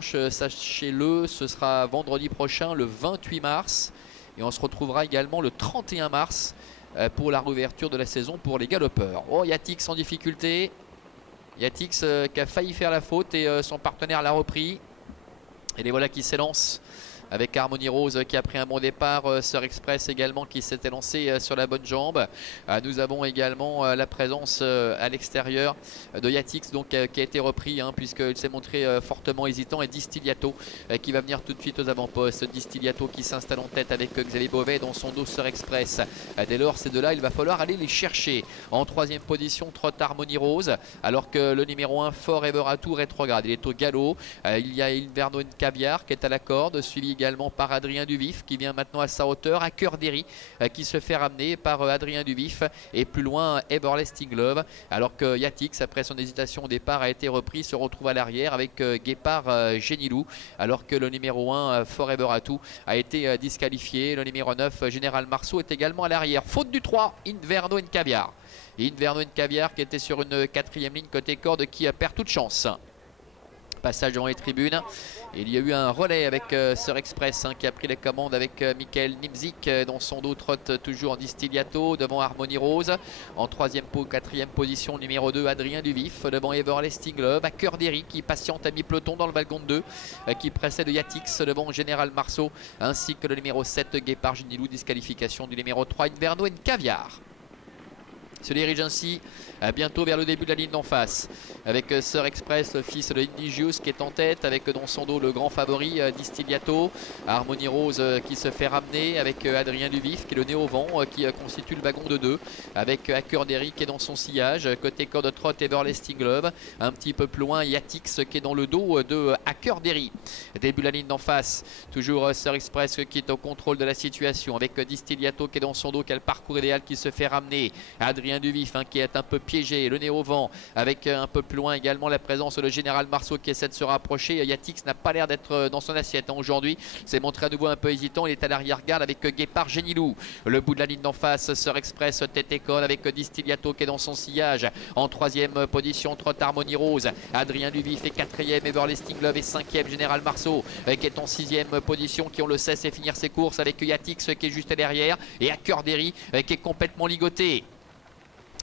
revanche, sachez-le, ce sera vendredi prochain, le 28 mars. Et on se retrouvera également le 31 mars pour la réouverture de la saison pour les galopeurs. Oh, Yatix en difficulté. Yatix qui a failli faire la faute et son partenaire l'a repris. Et les voilà qui s'élancent avec Harmony Rose qui a pris un bon départ, Sœur Express également qui s'était lancé sur la bonne jambe. Nous avons également la présence à l'extérieur de Yatix donc, qui a été repris puisqu'il s'est montré fortement hésitant, et Distillato qui va venir tout de suite aux avant-postes. Distillato qui s'installe en tête avec Xavier Beauvais dans son dos Sœur Express. Dès lors ces deux-là il va falloir aller les chercher. En troisième position trotte Harmony Rose alors que le numéro 1 Forever Atout rétrograde. Il est au galop. Il y a Inverno Caviar qui est à la corde, suivi également par Adrien Duvif qui vient maintenant à sa hauteur, à Cœur d'Héry qui se fait ramener par Adrien Duvif, et plus loin Everlasting Love, alors que Yatix après son hésitation au départ a été repris, se retrouve à l'arrière avec Guépard Génilou, alors que le numéro 1 Forever Atout a été disqualifié. Le numéro 9 Général Marceau est également à l'arrière. Faute du 3 Inverno Caviar. Inverno Caviar qui était sur une quatrième ligne côté corde qui perd toute chance. Passage devant les tribunes. Et il y a eu un relais avec Sœur Express qui a pris les commandes avec Michael Nimzik dans son dos, trotte toujours en Distillato devant Harmony Rose. En quatrième position numéro 2 Adrien Duvif devant Everlasting Love, à Cœur d'Héry qui patiente à mi-peloton dans le wagon de 2 qui précède Yatix devant Général Marceau, ainsi que le numéro 7 Guépard Génilou. Disqualification du numéro 3 Inverno Caviar. Se dirige ainsi bientôt vers le début de la ligne d'en face avec Sœur Express, le fils de Indigius qui est en tête avec dans son dos le grand favori Distillato. Harmony Rose qui se fait ramener avec Adrien Duvif qui est le nez au vent qui constitue le wagon de 2 avec à Cœur d'Héry qui est dans son sillage. Côté corde de trotte Everlasting Love, un petit peu plus loin Yatix qui est dans le dos de à Cœur d'Héry. Début de la ligne d'en face, toujours Sœur Express qui est au contrôle de la situation avec Distillato qui est dans son dos, qui a le parcours idéal, qui se fait ramener. Adrien Duvif qui est un peu piégé, le nez au vent, avec un peu plus loin également la présence de Général Marceau qui essaie de se rapprocher. Yatix n'a pas l'air d'être dans son assiette aujourd'hui, s'est montré à nouveau un peu hésitant, il est à l'arrière-garde avec Guépard Génilou. Le bout de la ligne d'en face, Sœur Express tête école avec Distillato qui est dans son sillage. En troisième position trotte Harmony Rose, Adrien Duvif est quatrième, Everlasting Love est cinquième, Général Marceau qui est en sixième position, qui on le sait sait finir ses courses, avec Yatix qui est juste derrière, et à Cœur d'Héry qui est complètement ligoté.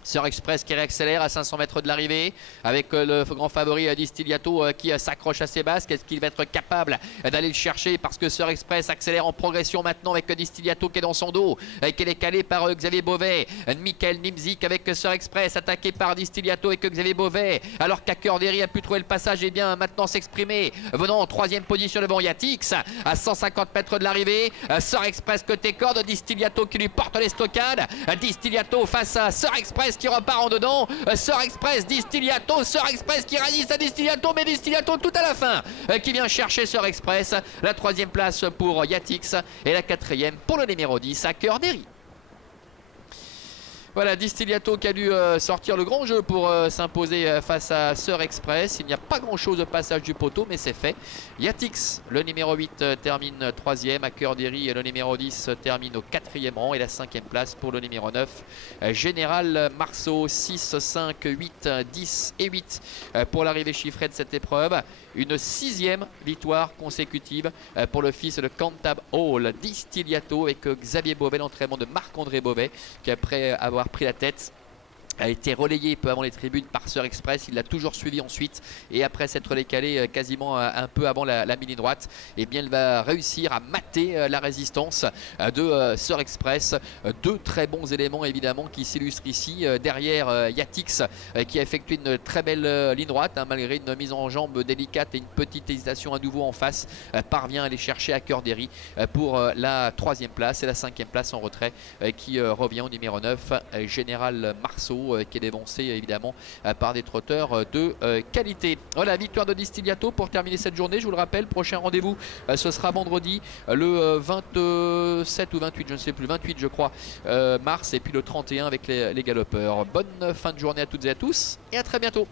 Sœur Express qui réaccélère à 500 mètres de l'arrivée avec le grand favori Distillato qui s'accroche à ses basques. Est-ce qu'il va être capable d'aller le chercher, parce que Sœur Express accélère en progression maintenant avec Distillato qui est dans son dos, qui est décalé par Xavier Beauvais. Michael Nimzik avec Sœur Express attaqué par Distillato et que Xavier Beauvais, alors qu'à Cœur d'Héry a pu trouver le passage et bien maintenant s'exprimer, venant en troisième position devant Yatix à 150 mètres de l'arrivée. Sœur Express côté corde, Distillato qui lui porte les stockades. Distillato face à Sœur Express qui repart en dedans. Sœur Express, Distillato, Sœur Express qui résiste à Distillato, mais Distillato tout à la fin qui vient chercher Sœur Express. La troisième place pour Yatix et la quatrième pour le numéro 10 à Cœur d'Héry. Voilà, Distillato qui a dû sortir le grand jeu pour s'imposer face à Sœur Express. Il n'y a pas grand chose au passage du poteau, mais c'est fait. Yatix, le numéro 8, termine 3e. À Cœur d'Héry, le numéro 10 termine au 4e rang. Et la 5e place pour le numéro 9, Général Marceau. 6, 5, 8, 10 et 8 pour l'arrivée chiffrée de cette épreuve. Une 6e victoire consécutive pour le fils de Cantab Hall, Distillato, avec Xavier Beauvais, l'entraînement de Marc-André Beauvais, qui après avoir pris la tête a été relayé peu avant les tribunes par Sœur Express. Il l'a toujours suivi ensuite, et après s'être décalé quasiment un peu avant la mini droite, et bien il va réussir à mater la résistance de Sœur Express. Deux très bons éléments évidemment qui s'illustrent ici. Derrière Yatix qui a effectué une très belle ligne droite malgré une mise en jambe délicate et une petite hésitation à nouveau en face, parvient à aller chercher à Cœur d'Héry pour la 3e place, et la 5e place en retrait qui revient au numéro 9, Général Marceau, qui est dévancé évidemment par des trotteurs de qualité. Voilà, victoire de Distillato pour terminer cette journée. Je vous le rappelle, prochain rendez-vous ce sera vendredi le 27 ou 28, je ne sais plus, 28 je crois, mars, et puis le 31 avec les galopeurs. Bonne fin de journée à toutes et à tous, et à très bientôt.